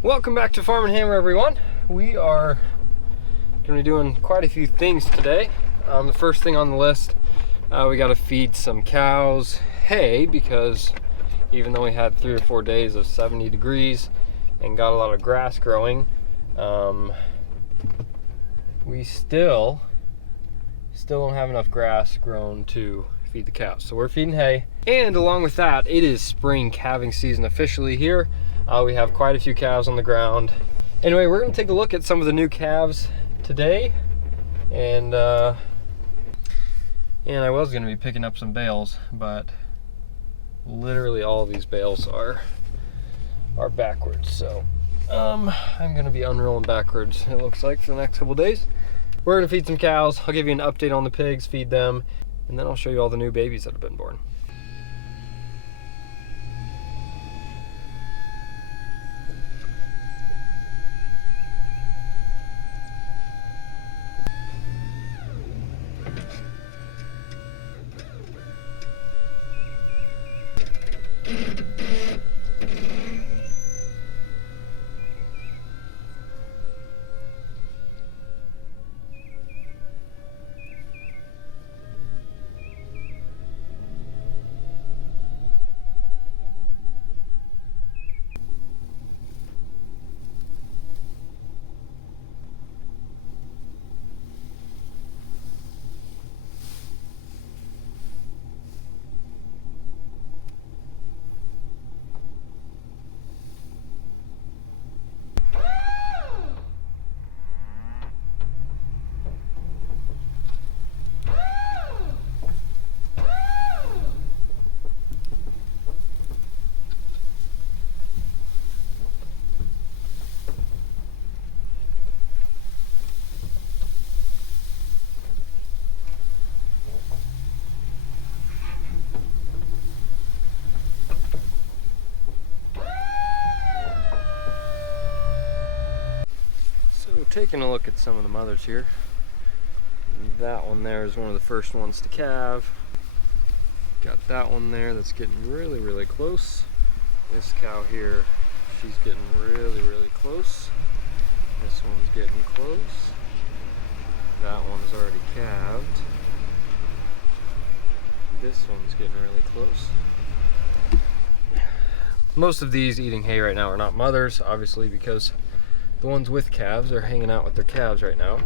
Welcome back to Farm and Hammer, everyone. We are going to be doing quite a few things today. The first thing on the list, we got to feed some cows hay, because even though we had 3 or 4 days of 70 degrees and got a lot of grass growing, we still don't have enough grass grown to feed the cows. So we're feeding hay, and along with that, it is spring calving season officially here. We have quite a few calves on the ground. Anyway, we're going to take a look at some of the new calves today, and I was going to be picking up some bales, but literally all of these bales are backwards. So I'm going to be unrolling backwards, it looks like, for the next couple days. We're going to feed some cows. I'll give you an update on the pigs, feed them, and then I'll show you all the new babies that have been born. Taking a look at some of the mothers here. That one there is one of the first ones to calve. Got that one there that's getting really close. This cow here, she's getting really close. This one's getting close. That one's already calved. This one's getting really close. Most of these eating hay right now are not mothers, obviously, because the ones with calves are hanging out with their calves right now.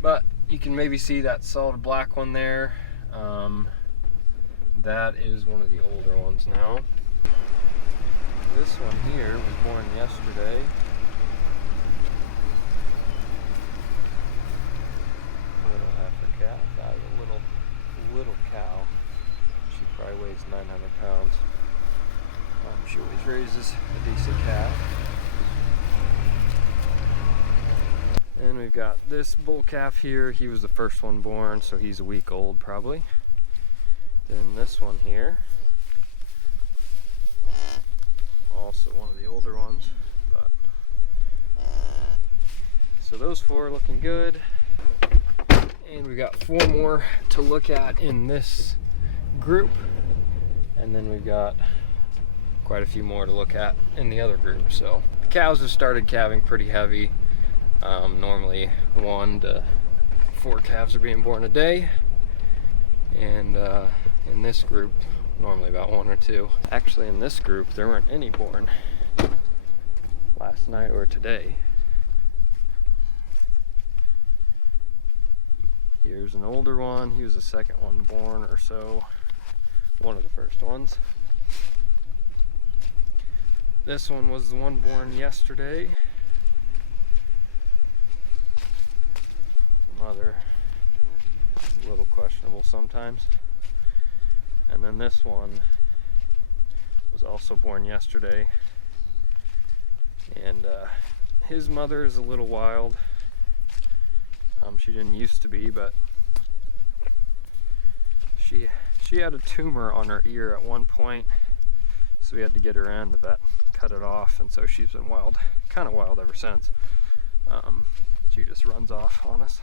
But you can maybe see that solid black one there. That is one of the older ones now. This one here was born yesterday. Little heifer calf. That is a little cow. She probably weighs 900 pounds. She always raises a decent calf. And we've got this bull calf here. He was the first one born, so he's a week old probably. Then this one here, also one of the older ones. But so those 4 are looking good. And we've got 4 more to look at in this group. And then we've got quite a few more to look at in the other group. So the cows have started calving pretty heavy. Normally 1 to 4 calves are being born a day, and in this group normally about 1 or 2. Actually, in this group there weren't any born last night or today. Here's an older one. He was the second one born or so, one of the first ones. This one was the one born yesterday. Mother is a little questionable sometimes. And then this one was also born yesterday, and his mother is a little wild. She didn't used to be, but she had a tumor on her ear at one point, so we had to get her in. The vet cut it off, and so she's been wild, kind of wild ever since. She just runs off on us.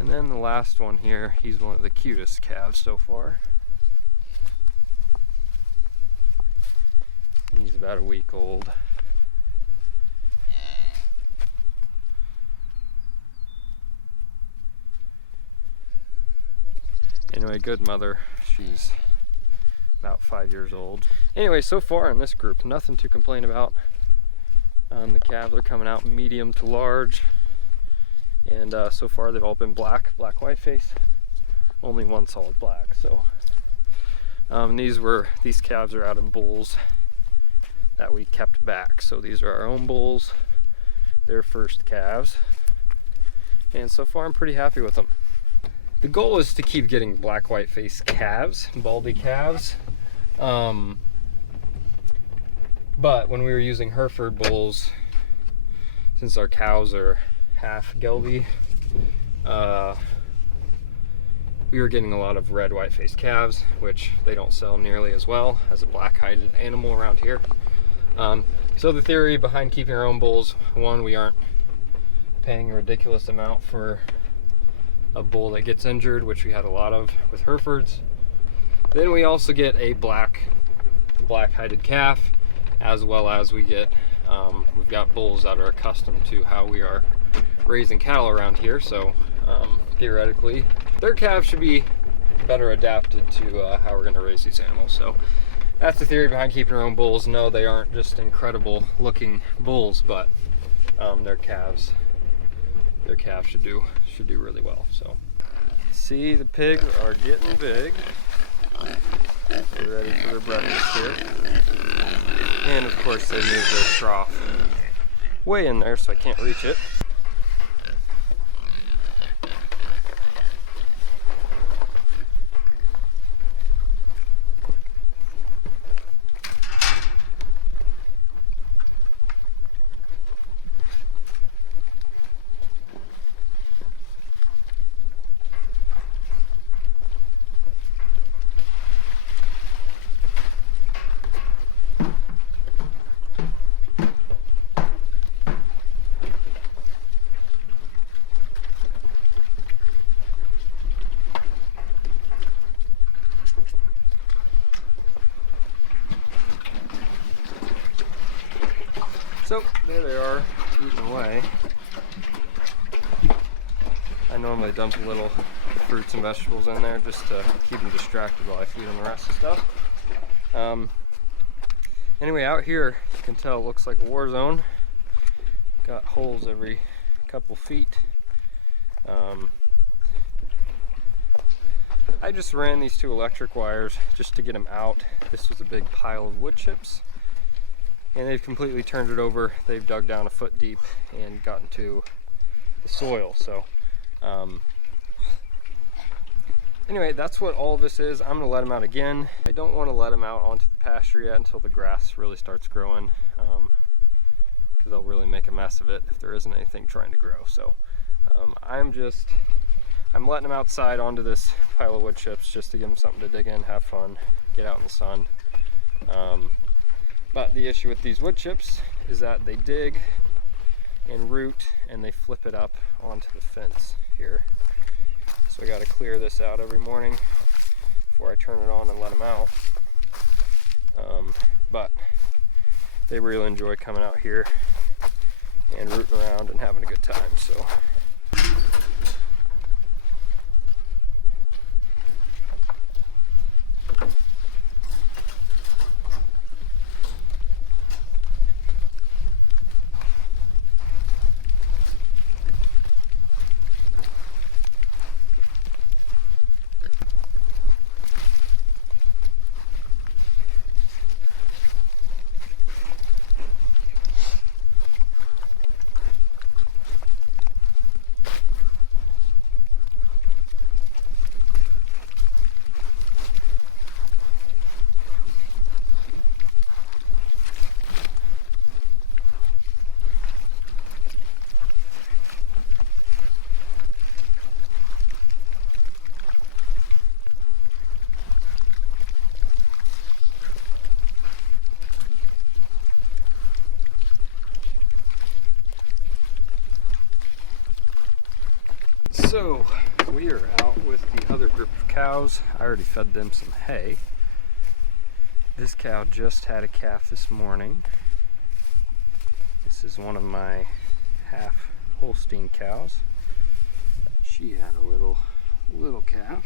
And then the last one here, he's one of the cutest calves so far. about a week old. Anyway, good mother. She's about 5 years old. Anyway, so far in this group, nothing to complain about. The calves are coming out medium to large, and so far they've all been black white face. Only one solid black. So these calves are out of bulls that we kept back. So these are our own bulls, their first calves, and so far I'm pretty happy with them. The goal is to keep getting black white face calves, baldy calves. But when we were using Hereford bulls, since our cows are half Gelby, we were getting a lot of red white face calves, which they don't sell nearly as well as a black-hided animal around here. So the theory behind keeping our own bulls, one, we aren't paying a ridiculous amount for a bull that gets injured, which we had a lot of with Herefords. Then we also get a black-hided calf, as well as we've got bulls that are accustomed to how we are raising cattle around here. So theoretically, their calves should be better adapted to how we're going to raise these animals. So that's the theory behind keeping our own bulls. No, they aren't just incredible looking bulls, but their calves should do really well. So see, the pigs are getting big. They're ready for their breakfast here. And of course they moved their trough way in there so I can't reach it. So there they are, eating away. I normally dump a little fruits and vegetables in there just to keep them distracted while I feed them the rest of the stuff. Anyway, out here you can tell it looks like a war zone. Got holes every couple feet. I just ran these 2 electric wires just to get them out. This was a big pile of wood chips, and they've completely turned it over. They've dug down a foot deep and gotten to the soil. So anyway, that's what all of this is. I'm gonna let them out again. I don't want to let them out onto the pasture yet until the grass really starts growing, because they'll really make a mess of it if there isn't anything trying to grow. So I'm letting them outside onto this pile of wood chips just to give them something to dig in, have fun, get out in the sun. But the issue with these wood chips is that they dig and root and they flip it up onto the fence here. So I got to clear this out every morning before I turn it on and let them out. But they really enjoy coming out here and rooting around and having a good time. So So we are out with the other group of cows. I already fed them some hay. This cow just had a calf this morning. This is one of my half Holstein cows. She had a little calf.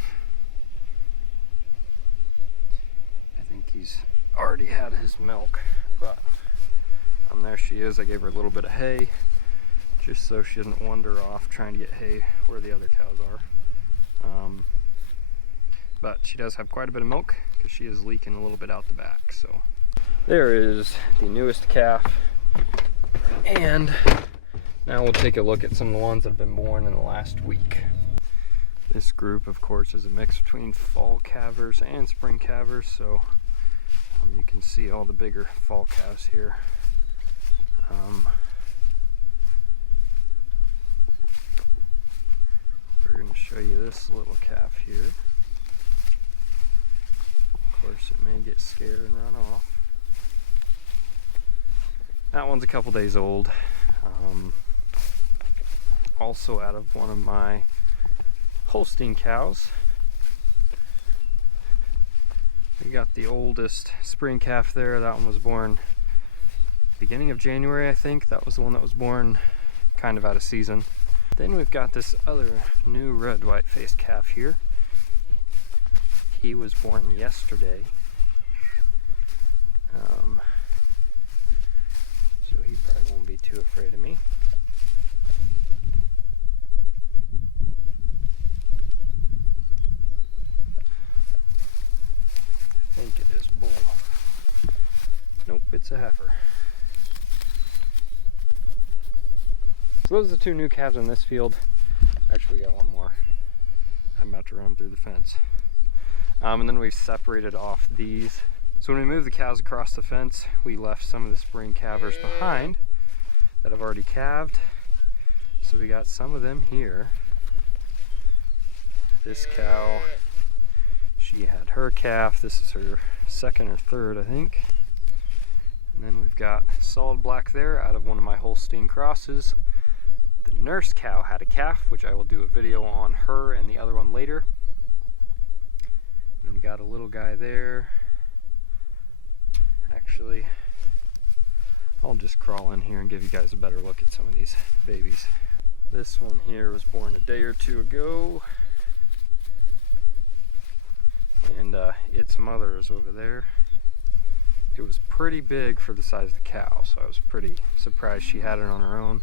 I think he's already had his milk, but there she is. I gave her a little bit of hay just so she didn't wander off trying to get hay where the other cows are. But she does have quite a bit of milk because she is leaking a little bit out the back. So there is the newest calf, and now we'll take a look at some of the ones that have been born in the last week. This group, of course, is a mix between fall calvers and spring calvers, so you can see all the bigger fall calves here. We're going to show you this little calf here. Of course, it may get scared and run off. That one's a couple days old. Also out of one of my Holstein cows. We got the oldest spring calf there. That one was born beginning of January, I think. That was the one that was born kind of out of season. Then we've got this other new red white faced calf here. He was born yesterday. So he probably won't be too afraid of me. I think it is bull. Nope, it's a heifer. So those are the two new calves in this field. Actually, we got one more. I'm about to run them through the fence. And then we've separated off these. So when we moved the cows across the fence, we left some of the spring calvers behind that have already calved. So we got some of them here. This cow, she had her calf. This is her second or third, I think. And then we've got solid black there out of one of my Holstein crosses. The nurse cow had a calf, which I will do a video on her and the other one later. And we got a little guy there. Actually, I'll just crawl in here and give you guys a better look at some of these babies. This one here was born a day or two ago. And its mother is over there. It was pretty big for the size of the cow, so I was pretty surprised she had it on her own.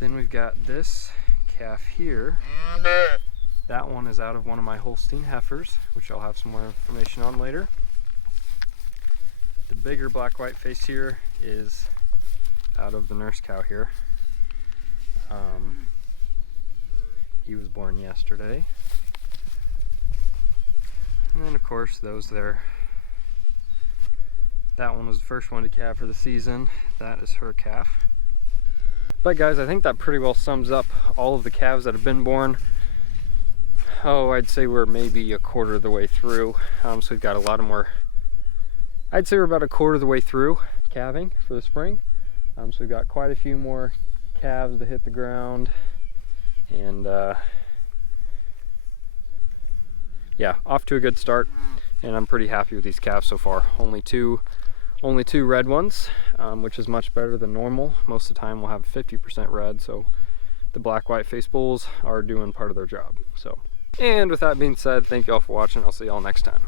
Then we've got this calf here. That one is out of one of my Holstein heifers, which I'll have some more information on later. The bigger black white face here is out of the nurse cow here. He was born yesterday. And then of course those there. That one was the first one to calve for the season. That is her calf. But guys, I think that pretty well sums up all of the calves that have been born. Oh, I'd say we're maybe a quarter of the way through. So we've got a lot of more. I'd say we're about a quarter of the way through calving for the spring. So we've got quite a few more calves to hit the ground. And yeah, off to a good start. And I'm pretty happy with these calves so far. Only two red ones, which is much better than normal. Most of the time we'll have 50% red, so the black white face bulls are doing part of their job. So, and with that being said, thank you all for watching. I'll see y'all next time.